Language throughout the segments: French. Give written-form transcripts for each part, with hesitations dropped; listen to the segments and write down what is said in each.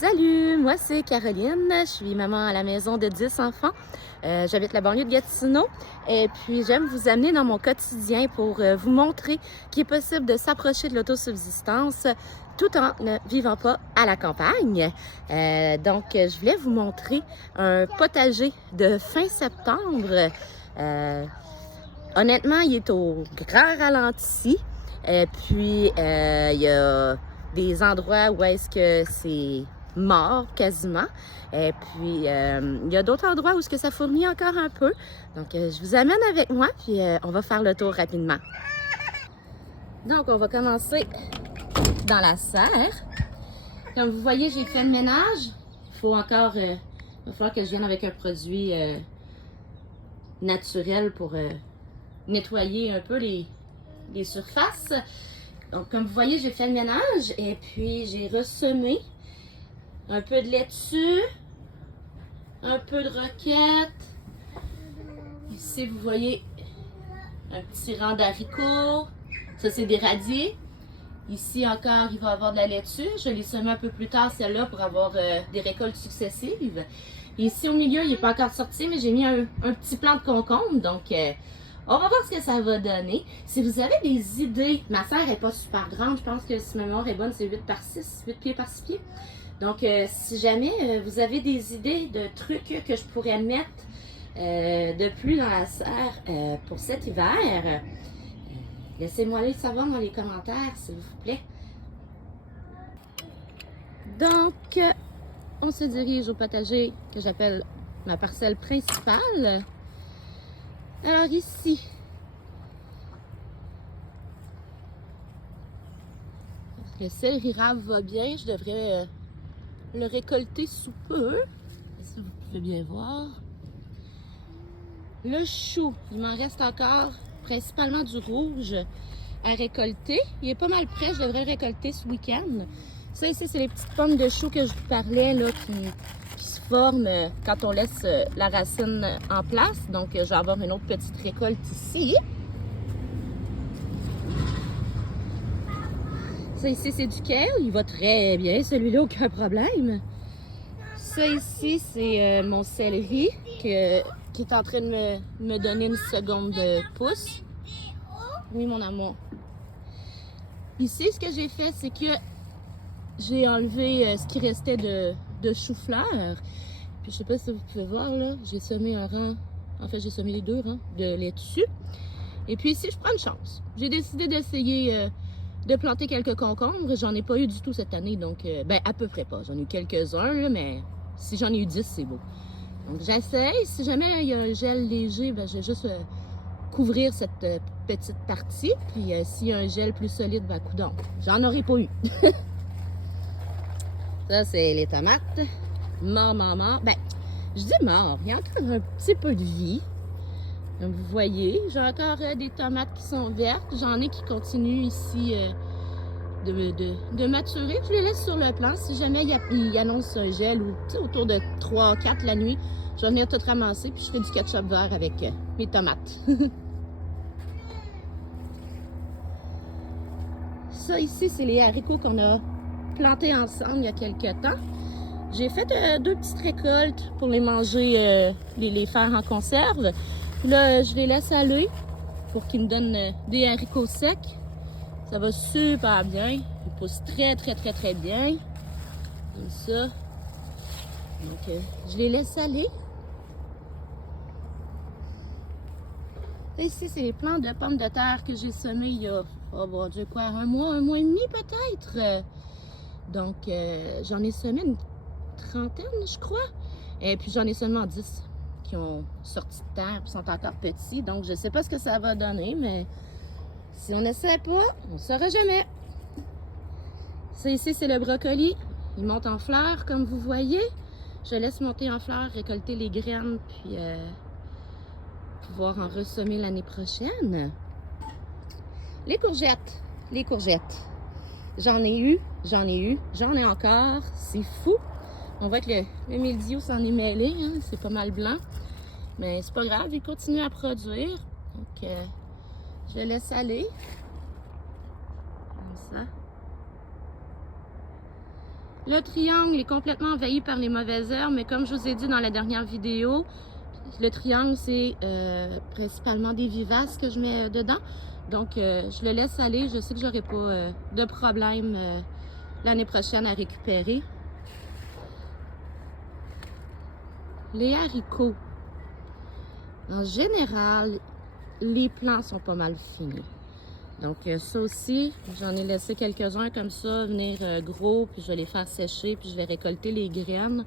Salut, moi c'est Caroline, je suis maman à la maison de 10 enfants. J'habite la banlieue de Gatineau et puis j'aime vous amener dans mon quotidien pour vous montrer qu'il est possible de s'approcher de l'autosubsistance tout en ne vivant pas à la campagne. Je voulais vous montrer un potager de fin septembre. Honnêtement, il est au grand ralenti. Il y a des endroits où est-ce que c'est mort quasiment. Il y a d'autres endroits où est-ce que ça fourmille encore un peu. Je vous amène avec moi, puis on va faire le tour rapidement. Donc, on va commencer dans la serre. Comme vous voyez, j'ai fait le ménage. Il va falloir que je vienne avec un produit naturel pour nettoyer un peu les surfaces. Donc, comme vous voyez, j'ai fait le ménage et puis j'ai ressemé un peu de laitue, un peu de roquette. Ici, vous voyez un petit rang d'haricots. Ça, c'est des radis. Ici encore, il va y avoir de la laitue. Je l'ai semé un peu plus tard, celle-là, pour avoir des récoltes successives. Ici, au milieu, il n'est pas encore sorti, mais j'ai mis un petit plant de concombre. On va voir ce que ça va donner. Si vous avez des idées, ma serre n'est pas super grande. Je pense que si ma mémoire est bonne, c'est 8 par 6, 8 pieds par 6 pieds. Si jamais vous avez des idées de trucs que je pourrais mettre de plus dans la serre pour cet hiver, laissez-moi le savoir dans les commentaires, s'il vous plaît. On se dirige au potager que j'appelle ma parcelle principale. Alors ici, le céleri rave va bien, je devrais le récolter sous peu, si vous pouvez bien voir. Le chou, il m'en reste encore principalement du rouge à récolter. Il est pas mal prêt, je devrais le récolter ce week-end. Ça ici, c'est les petites pommes de chou que je vous parlais là, qui se forment quand on laisse la racine en place. Donc, je vais avoir une autre petite récolte ici. Ça ici, c'est du kale. Il va très bien, celui-là, aucun problème. Ça ici, c'est mon céleri qui est en train de me donner une seconde pouce. Oui, mon amour. Ici, ce que j'ai fait, c'est que j'ai enlevé ce qui restait de chou-fleur. Puis, je sais pas si vous pouvez voir, là, j'ai semé un rang. En fait, j'ai semé les 2 rangs de laitue. Et puis ici, je prends une chance. J'ai décidé d'essayer de planter quelques concombres. J'en ai pas eu du tout cette année, donc à peu près pas. J'en ai eu quelques-uns, là, mais si j'en ai eu 10, c'est beau. Donc j'essaye. Si jamais il y a un gel léger, je vais juste couvrir cette petite partie. Puis s'il y a un gel plus solide, coudonc, j'en aurais pas eu. Ça, c'est les tomates. Mort. Je dis mort. Il y a encore un petit peu de vie. Comme vous voyez, j'ai encore des tomates qui sont vertes. J'en ai qui continuent ici de maturer. Je les laisse sur le plan. Si jamais il annonce un gel ou autour de 3-4 la nuit, je vais venir tout ramasser puis je fais du ketchup vert avec mes tomates. Ça ici, c'est les haricots qu'on a plantés ensemble il y a quelques temps. J'ai fait 2 petites récoltes pour les manger, les faire en conserve. Puis là, je les laisse aller pour qu'ils me donnent des haricots secs. Ça va super bien. Ils poussent très bien. Comme ça. Donc, je les laisse aller. Et ici, c'est les plants de pommes de terre que j'ai semés il y a, oh mon Dieu, quoi, un mois et demi peut-être. J'en ai semé une trentaine, je crois. Et puis, j'en ai seulement 10 qui ont sorti de terre et sont encore petits. Donc, je ne sais pas ce que ça va donner, mais si on n'essaie pas, on ne saura jamais. Ça ici, c'est le brocoli. Il monte en fleurs, comme vous voyez. Je laisse monter en fleurs, récolter les graines, puis pouvoir en ressemer l'année prochaine. Les courgettes. J'en ai encore. C'est fou. On voit que le mildiou s'en est mêlé, hein? C'est pas mal blanc. Mais c'est pas grave, il continue à produire. Donc, je laisse aller. Comme ça. Le triangle est complètement envahi par les mauvaises herbes, mais comme je vous ai dit dans la dernière vidéo, le triangle, c'est principalement des vivaces que je mets dedans. Donc, je le laisse aller. Je sais que j'aurai pas de problème l'année prochaine à récupérer. Les haricots. En général, les plants sont pas mal finis. Donc, ça aussi, j'en ai laissé quelques-uns comme ça, venir gros, puis je vais les faire sécher, puis je vais récolter les graines.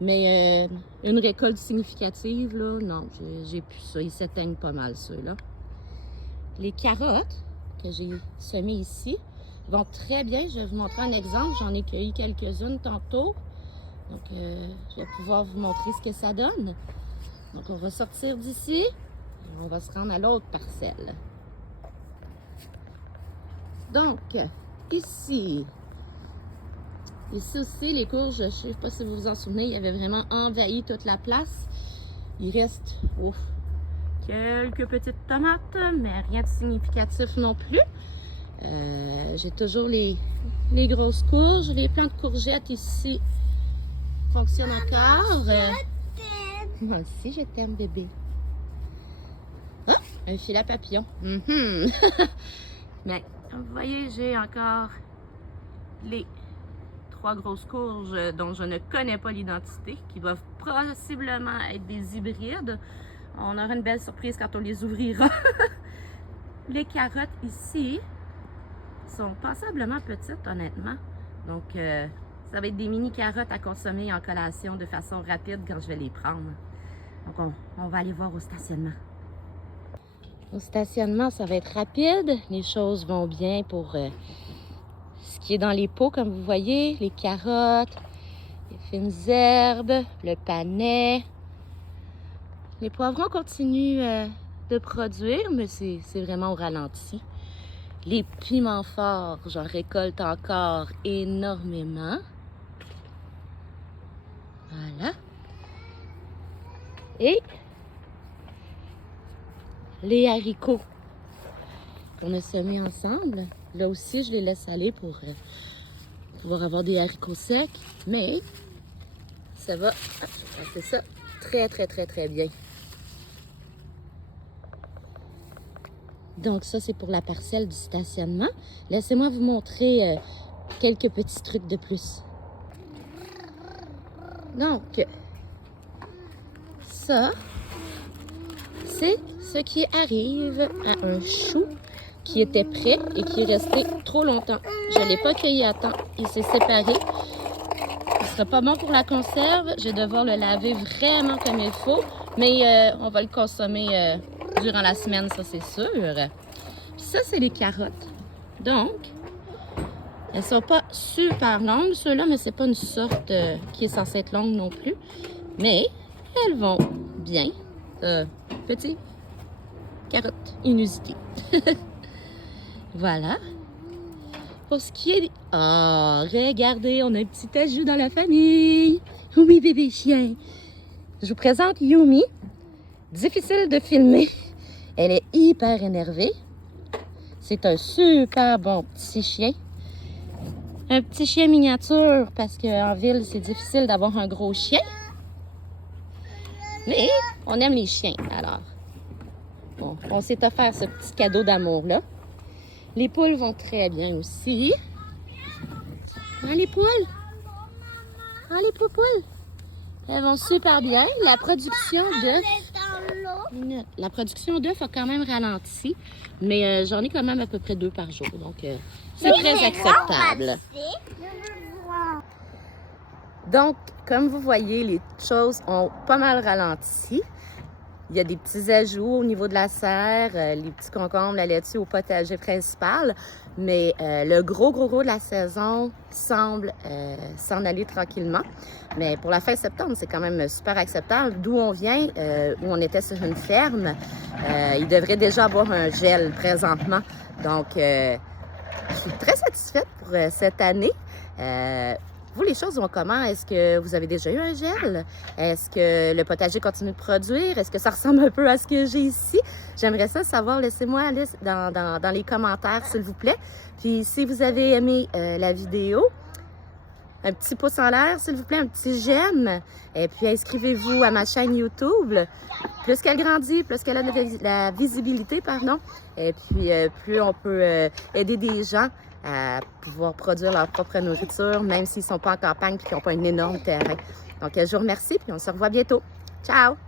Mais une récolte significative, là, non, j'ai plus ça. Ils s'éteignent pas mal, ceux-là. Les carottes que j'ai semées ici vont très bien. Je vais vous montrer un exemple. J'en ai cueilli quelques-unes tantôt. Donc, je vais pouvoir vous montrer ce que ça donne. Donc, on va sortir d'ici et on va se rendre à l'autre parcelle. Donc, ici aussi, les courges, je ne sais pas si vous vous en souvenez, il y avait vraiment envahi toute la place. Il reste quelques petites tomates, mais rien de significatif non plus. J'ai toujours les grosses courges. Les plants de courgettes ici fonctionnent encore. Moi aussi, je t'aime, bébé. Ah, un filet à papillon. Mais, comme vous voyez, j'ai encore les 3 grosses courges dont je ne connais pas l'identité, qui doivent possiblement être des hybrides. On aura une belle surprise quand on les ouvrira. Les carottes ici sont passablement petites, honnêtement. Donc, ça va être des mini carottes à consommer en collation de façon rapide quand je vais les prendre. Donc, on va aller voir au stationnement. Au stationnement, ça va être rapide. Les choses vont bien pour ce qui est dans les pots, comme vous voyez. Les carottes, les fines herbes, le panais. Les poivrons continuent de produire, mais c'est vraiment au ralenti. Les piments forts, j'en récolte encore énormément. Voilà. Et les haricots qu'on a semés ensemble. Là aussi, je les laisse aller pour pouvoir avoir des haricots secs. Mais ça va, c'est ça, très bien. Donc ça, c'est pour la parcelle du stationnement. Laissez-moi vous montrer quelques petits trucs de plus. Donc, ça, c'est ce qui arrive à un chou qui était prêt et qui est resté trop longtemps. Je ne l'ai pas cueilli à temps. Il s'est séparé. Il ne sera pas bon pour la conserve. Je vais devoir le laver vraiment comme il faut. Mais on va le consommer durant la semaine, ça c'est sûr. Puis ça, c'est les carottes. Donc, elles ne sont pas super longues, ceux-là, mais c'est pas une sorte qui est censée être longue non plus. Mais elles vont bien. Petit carottes inusitées. Voilà. Pour ce qui est... Oh, regardez, on a un petit ajout dans la famille. Oui, bébé chien. Je vous présente Yumi. Difficile de filmer. Elle est hyper énervée. C'est un super bon petit chien. Un petit chien miniature parce qu'en ville, c'est difficile d'avoir un gros chien. Mais on aime les chiens, alors. Bon, on s'est offert ce petit cadeau d'amour-là. Les poules vont très bien aussi. Hein, les poules? Hein, les poupoules? Elles vont super bien. La production d'œufs a quand même ralenti. Mais j'en ai quand même à peu près 2 par jour. Donc, c'est très acceptable. Donc, comme vous voyez, les choses ont pas mal ralenti. Il y a des petits ajouts au niveau de la serre, les petits concombres, la laitue au potager principal. Mais le gros de la saison semble s'en aller tranquillement. Mais pour la fin septembre, c'est quand même super acceptable. D'où on vient, où on était sur une ferme, il devrait déjà avoir un gel présentement. Donc, je suis très satisfaite pour cette année. Vous, les choses vont comment? Est-ce que vous avez déjà eu un gel? Est-ce que le potager continue de produire? Est-ce que ça ressemble un peu à ce que j'ai ici? J'aimerais ça savoir. Laissez-moi dans les commentaires, s'il vous plaît. Puis, si vous avez aimé la vidéo, un petit pouce en l'air, s'il vous plaît, un petit j'aime. Et puis, inscrivez-vous à ma chaîne YouTube. Plus qu'elle grandit, plus qu'elle a de la visibilité, pardon. Et puis, plus on peut aider des gens à pouvoir produire leur propre nourriture, même s'ils ne sont pas en campagne et qu'ils n'ont pas un énorme terrain. Donc, je vous remercie, puis on se revoit bientôt. Ciao!